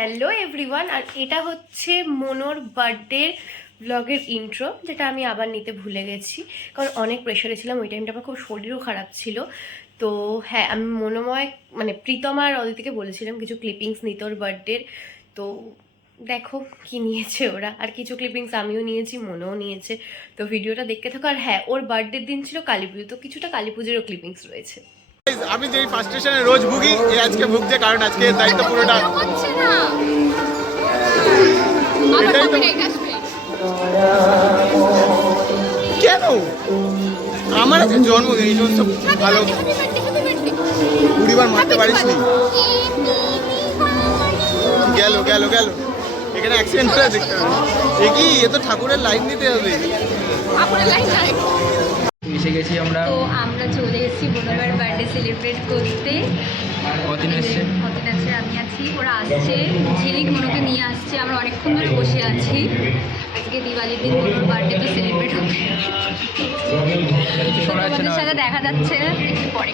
Hello everyone, আর এটা হচ্ছে মনোর birthday ব্লগের ইন্ট্রো যেটা আমি আবার নিতে ভুলে গেছি, কারণ অনেক প্রেশারে ছিলাম, ওই টাইমটা আমার খুব শরীরও খারাপ ছিল। তো হ্যাঁ আমি মনোময় মানে প্রীতম আর অদিতিকে বলেছিলাম কিছু ক্লিপিংস নিতে ওর বার্থডের তো দেখো কি নিয়েছে ওরা, আর কিছু ক্লিপিংস আমিও নিয়েছি, মনেও নিয়েছে। তো ভিডিওটা দেখতে থাকো, আর হ্যাঁ ওর বার্থডের দিন ছিল কালী পুজো তো কিছুটা কালী পুজোরও ক্লিপিংস রয়েছে। আমি যেই ফার্স্ট স্টেশনে রোজ ভুগি এ আজকে ভুগছে কারণ আজকে দায়িত্ব পুরোটা হচ্ছে এটাই তো- কেন? আমার আজকে জন্মদিন এই সমস্ত ভালো কুড়িবার মারতে পারিস নি? গেল গেল গেল। এখানে অ্যাক্সিডেন্ট হয়ে দেখতে হবে। এ কি এ তো ঠাকুরের লাইন দিতে হবে। আপনার লাইন এসে গেছি আমরা। তো আমরা চলে এসেছি বোনবার বার্থডে সেলিব্রেট করতে। কদিন এসছে? কদিন আছে? আমি আছি ওরা আসছে। ঝিলিক মনোকে নিয়ে আসছে আমরা অনেকক্ষণ ধরে বসে আছি। আজকে দিওয়ালির দিন বোনর বার্থডে তো সেলিব্রেট হবে। তোমাদের সাথে দেখা যাচ্ছে একটু পরে।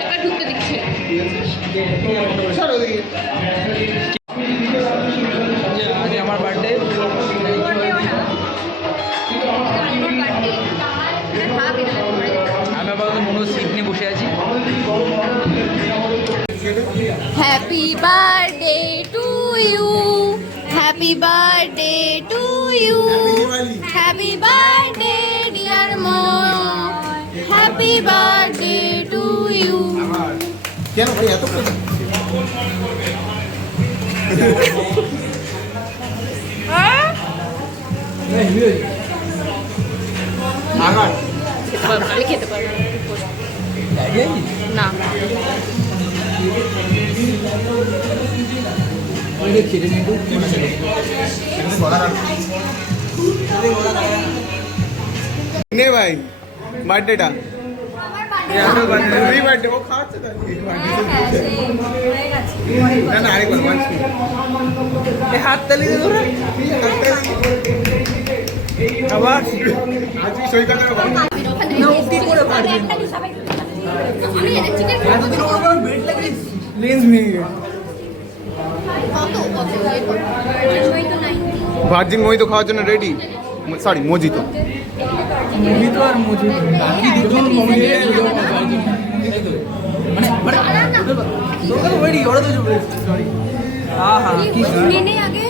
একটা ঢুকতে দিচ্ছে। না। সর ওদিকে। আজ আমার বার্থডে আমি আপাতত মনো সিট নিয়ে বসে আছি। Happy birthday to you happy birthday to you happy birthday dear mom happy birthday to you কেন ভাই এত আমি খেতে পারব না নে ভাই বার্থডেটা। তো। না আরেকবার ওয়ান্স হাত তালি আবার। আজকে না কি করে পারবে আমি এটা চিকেন ভার্জিন মহিতো খাওয়ার জন্য রেডি সরি মজিতো। শুনে আগে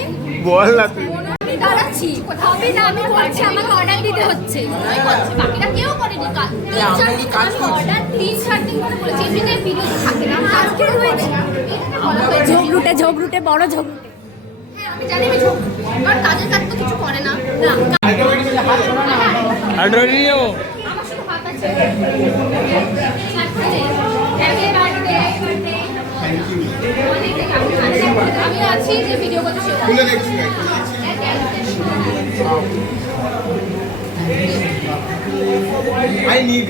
বল না তুই। আমি দাঁড়াচ্ছি। কোথাও না আমি বলছি আমাকে অর্ডার দিতে হচ্ছে। বাকিটা কেউ করেনি কাল তিন চার দিন অর্ডার তিন চার দিন করে বলেছি এমনিতে ভিডিও থাকে না। আজকে হয়েছে। বলা হয়েছে ঝগড়ুটে ঝগড়ুটে বড় ঝগড়ুটে হ্যাঁ, আমি জানি আমি ঝোঁক? কারণ কাজের কাজ তো কিছু করে না। না আমার শুধু হাত আছে। আমি আছি যে ভিডিও করতে সেটা। খুলে দেখছি আই নিড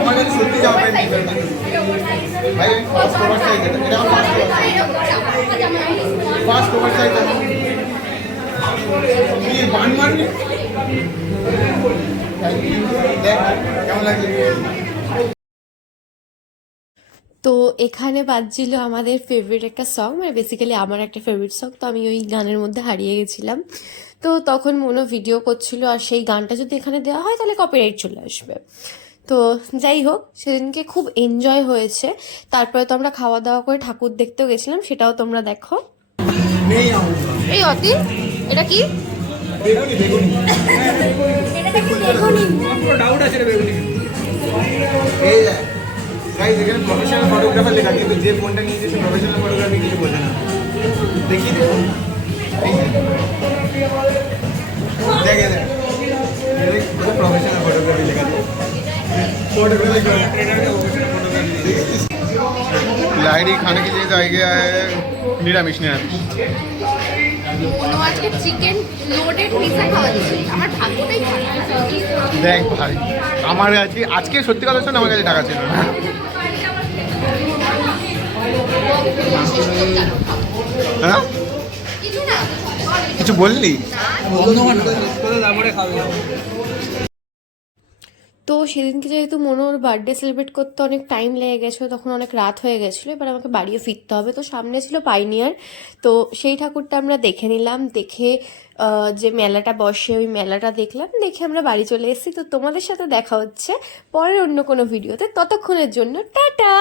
আমার কাছে সত্যি যাওয়া পাই ভাই। ফার্স্ট ওভার সাইজ এটা। এটা ফার্স্ট ওভার সাইজ কি বান মারবি দেখ কেমন লাগছে তো এখানে বাজছিল আমাদের ফেভারিট একটা সং মানে বেসিক্যালি আমার একটা ফেভারিট সং তো আমি ওই গানের মধ্যে হারিয়ে গেছিলাম। তো তখন মনো ভিডিও করছিল আর সেই গানটা যদি এখানে দেওয়া হয় তাহলে কপিরাইট চলে আসবে। তো যাই হোক সেদিনকে খুব এনজয় হয়েছে। তারপরে তো আমরা খাওয়া দাওয়া করে ঠাকুর দেখতেও গেছিলাম সেটাও তোমরা দেখো। এই অতি এটা কি এই দেখ গাইস এখানে প্রফেশনাল ফটোগ্রাফার লেখা কিন্তু যে ফোনটা নিয়েছে সে প্রফেশনাল ফটোগ্রাফি কিছু বোঝে না দেখি দেখুন দেখে দেখ প্রফেশনাল ফটোগ্রাফি লেখা लाइडी खाने के लिए तो आ गया है निरामिष निरामिष কোনো আজকে চিকেন লোডেড পিজা খাওয়াচ্ছে আমার ভাগ্যটাই খারাপ। দেখ ভাই আমার কাছে আজকে সত্যি কথা শোন আমার কাছে টাকা ছিল না। হ্যাঁ? কিছু বললি কিছু বললি? তারপরে খাবে। তো সেদিনকে যেহেতু মনোর বার্থডে সেলিব্রেট করতে অনেক টাইম লেগে গেছিল, তখন অনেক রাত হয়ে গেছিল, এবার আমাকে বাড়িও ফিরতে হবে। তো সামনে ছিল পাইনিয়ার তো সেই ঠাকুরটা আমরা দেখে নিলাম, দেখে যে মেলাটা বসে, ওই মেলাটা দেখলাম, দেখে আমরা বাড়ি চলে এসেছি। তো তোমাদের সাথে দেখা হচ্ছে পরের অন্য কোনো ভিডিওতে ততক্ষণের জন্য টাটা!